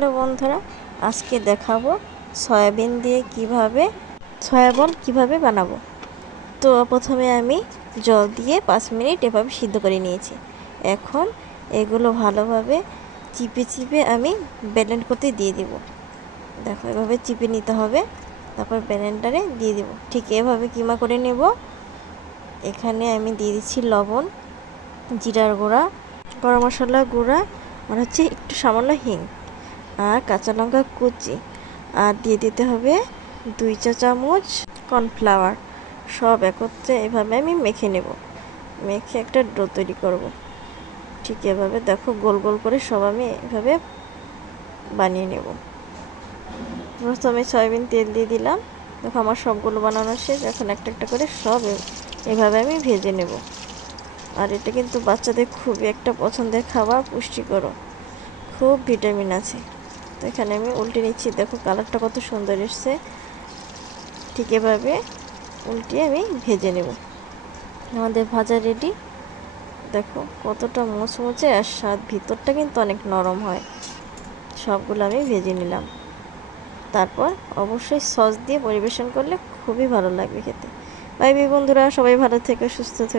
Hello বন্ধুরা, আজকে দেখাবো সয়াবিন দিয়ে সয়া বল কিভাবে বানাবো। তো প্রথমে আমি জল দিয়ে 5 মিনিট এভাবে সিদ্ধ করে নিয়েছি। এখন এগুলো ভালোভাবে চিপে চিপে আমি ব্লেন্ড করতে দিয়ে দিব। দেখো, এভাবে চিপে নিতে হবে, তারপর ব্লেন্ডারে দিয়ে দিব। ঠিক এভাবে কিমা করে নেব। এখানে আমি দিয়ে দিচ্ছি লবণ, জিরার গুঁড়া, গরম মশলা গুঁড়া, আর হচ্ছে একটু সামান্য হিং আর কাঁচা লঙ্কা কুচি, আর দিয়ে দিতে হবে 2 চা চামচ কর্নফ্লাওয়ার। সব একত্রে এভাবে আমি মেখে নেব। মেখে একটা ডো তৈরি করব। ঠিক এভাবে দেখো, গোল গোল করে সব আমি এভাবে বানিয়ে নেব। প্রথমে সয়াবিন তেল দিয়ে দিলাম। দেখো, আমার সবগুলো বানানো শেষ। এখন একটা একটা করে সব এভাবে আমি ভেজে নেব। আর এটা কিন্তু বাচ্চাদের খুবই একটা পছন্দের খাবার, পুষ্টিকর, খুব ভিটামিন আছে। তো এখানে আমি উল্টে নিচ্ছি। দেখো, কালারটা কত সুন্দর এসছে। ঠিক এভাবে উল্টিয়ে আমি ভেজে নেব। আমাদের ভাজা রেডি। দেখো কতটা মুচমুচে আর স্বাদ, ভিতরটা কিন্তু অনেক নরম হয়। সবগুলো আমি ভেজে নিলাম। তারপর অবশ্যই সস দিয়ে পরিবেশন করলে খুবই ভালো লাগবে খেতে। বাই বাই বন্ধুরা, সবাই ভালো থেকো, সুস্থ থেকো।